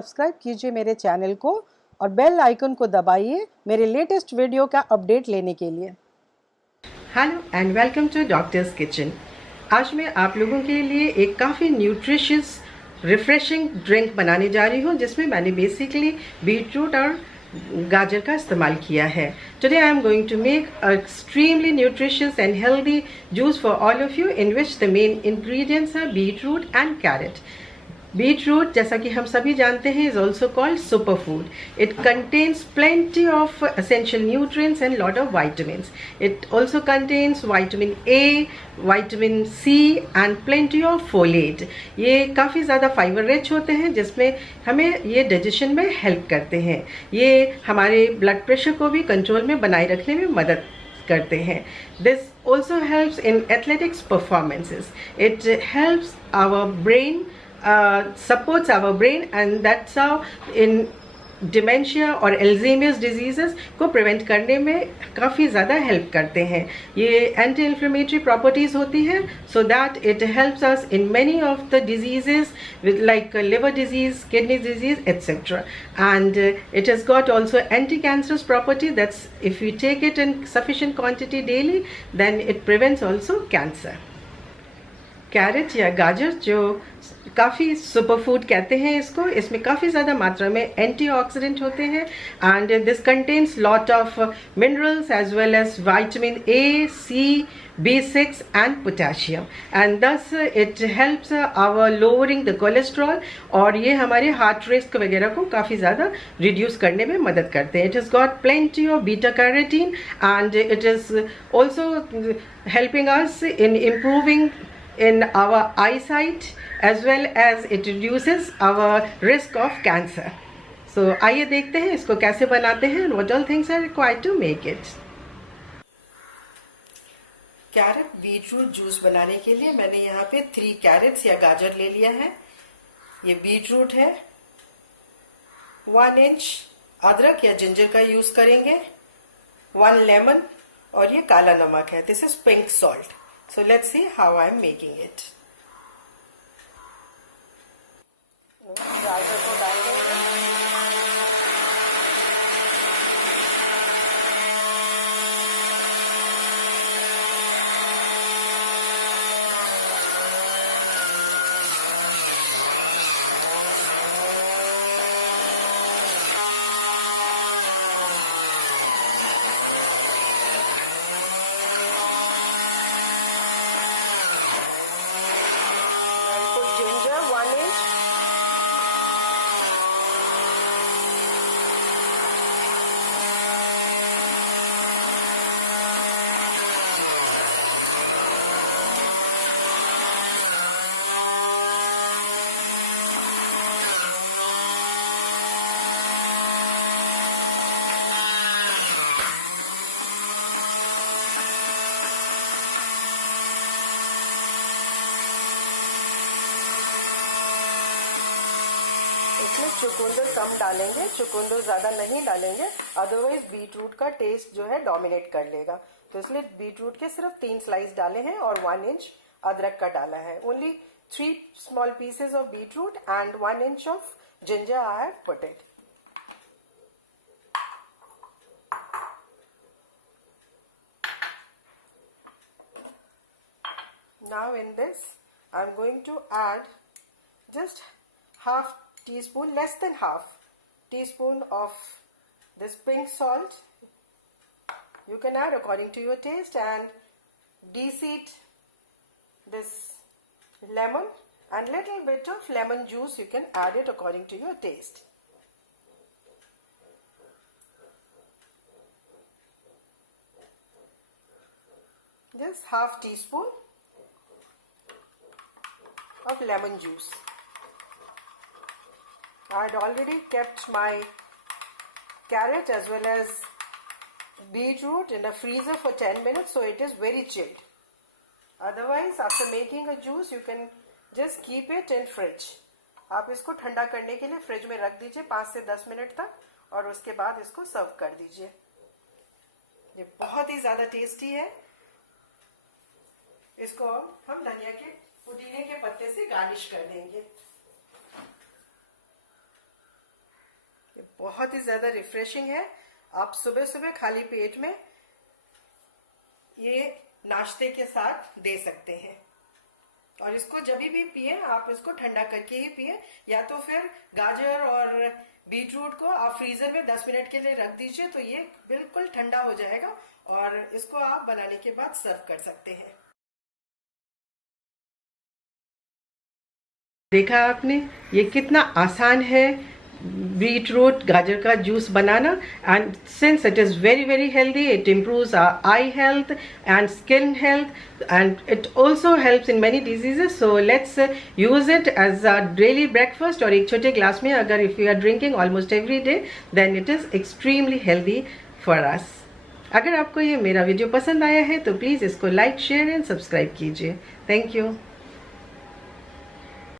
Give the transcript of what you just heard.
Subscribe कीजिए मेरे channel को और बेल आइकन को दबाइए मेरे लेटेस्ट वीडियो का अपडेट लेने के लिए। Hello and welcome to doctors kitchen. आज मैं आप लोगों के लिए एक काफ़ी न्यूट्रिशियस रिफ्रेशिंग ड्रिंक बनाने जा रही हूँ, जिसमें मैंने बेसिकली बीटरूट और गाजर का इस्तेमाल किया है। Today I am going to make a extremely nutritious and healthy juice for all of you, in which the main ingredients are beetroot and carrot. Beetroot, जैसा कि हम सभी जानते हैं, is also called super food. It contains plenty of essential nutrients and lot of vitamins. It also contains vitamin A, vitamin C and plenty of folate. ये काफ़ी ज़्यादा fibre rich होते हैं, जिसमें हमें ये डाइजेशन में हेल्प करते हैं। ये हमारे ब्लड प्रेशर को भी कंट्रोल में बनाए रखने में मदद करते हैं। This also helps in athletics performances. It helps our brain, supports our brain, and that's how in dementia और एल्ज़ाइमर्स डिजीज़ेस को प्रिवेंट करने में काफ़ी ज़्यादा हेल्प करते हैं। ये एंटी इन्फ्लेमेटरी प्रॉपर्टीज़ होती हैं, so that it helps us in many of the diseases like liver disease, kidney disease etcetera, and it has got also anti cancerous property, that's if you take it in sufficient quantity daily, then it prevents also cancer. Carrot या गाजर, जो काफ़ी super food कहते हैं इसको, इसमें काफ़ी ज़्यादा मात्रा में एंटीऑक्सीडेंट होते हैं, and this contains lot of minerals as well as vitamin A, C, B6 and potassium, and thus it helps our lowering the cholesterol, और ये हमारे हार्ट रेट वगैरह को काफ़ी ज़्यादा रिड्यूस करने में मदद करते हैं। It is got plenty of beta carotene, and it is also helping us in improving in our eyesight, as well as it reduces our risk of cancer. So आइए देखते हैं इसको कैसे बनाते हैं and what all things are required to make it. Carrot beetroot juice बनाने के लिए मैंने यहाँ पे 3 कैरेट्स या गाजर ले लिया है। ये बीटरूट है, 1 इंच अदरक या जिंजर का यूज करेंगे, 1 लेमन, और ये काला नमक है, this is pink salt. So let's see how I'm making it. गाजर को डाल देंगे, ginger 1 inch, इसमें चुकंदर कम डालेंगे, चुकंदर ज़्यादा नहीं डालेंगे, अदरवाइज बीटरूट का टेस्ट जो है डोमिनेट कर लेगा। तो इसलिए बीटरूट के सिर्फ 3 स्लाइस डाले हैं और 1 इंच अदरक का डाला है। Only 3 small pieces of beetroot and 1 inch of ginger I have put it. Now in this I'm going to add just half teaspoon, less than half teaspoon of this pink salt. You can add according to your taste, and de-seed this lemon, and little bit of lemon juice you can add it according to your taste. Just half teaspoon of lemon juice. I had already kept my carrot as well as beetroot in the freezer for 10 minutes, so it is very chilled. Otherwise, after making a juice, you can just keep it in fridge. आप इसको ठंडा करने के लिए fridge में रख दीजिए 5 से 10 मिनट तक, और उसके बाद इसको सर्व कर दीजिए। ये बहुत ही ज़्यादा टेस्टी है। इसको हम धनिया के पुदीने के पत्ते से गार्निश कर देंगे। बहुत ही ज़्यादा रिफ्रेशिंग है। आप सुबह सुबह खाली पेट में ये नाश्ते के साथ दे सकते हैं। और इसको जब भी पिए आप इसको ठंडा करके ही पिए, या तो फिर गाजर और बीटरूट को आप फ्रीजर में 10 मिनट के लिए रख दीजिए तो ये बिल्कुल ठंडा हो जाएगा और इसको आप बनाने के बाद सर्व कर सकते हैं। देखा आपने ये कितना आसान है बीटरूट गाजर का juice banana, and since it is very healthy, it improves our eye health and skin health, and it also helps in many diseases. So let's use it as a daily breakfast, और एक छोटे glass में अगर if you are drinking almost every day then it is extremely healthy for us. अगर आपको ये मेरा video पसंद आया है तो प्लीज़ इसको लाइक शेयर एंड सब्सक्राइब कीजिए। Thank you.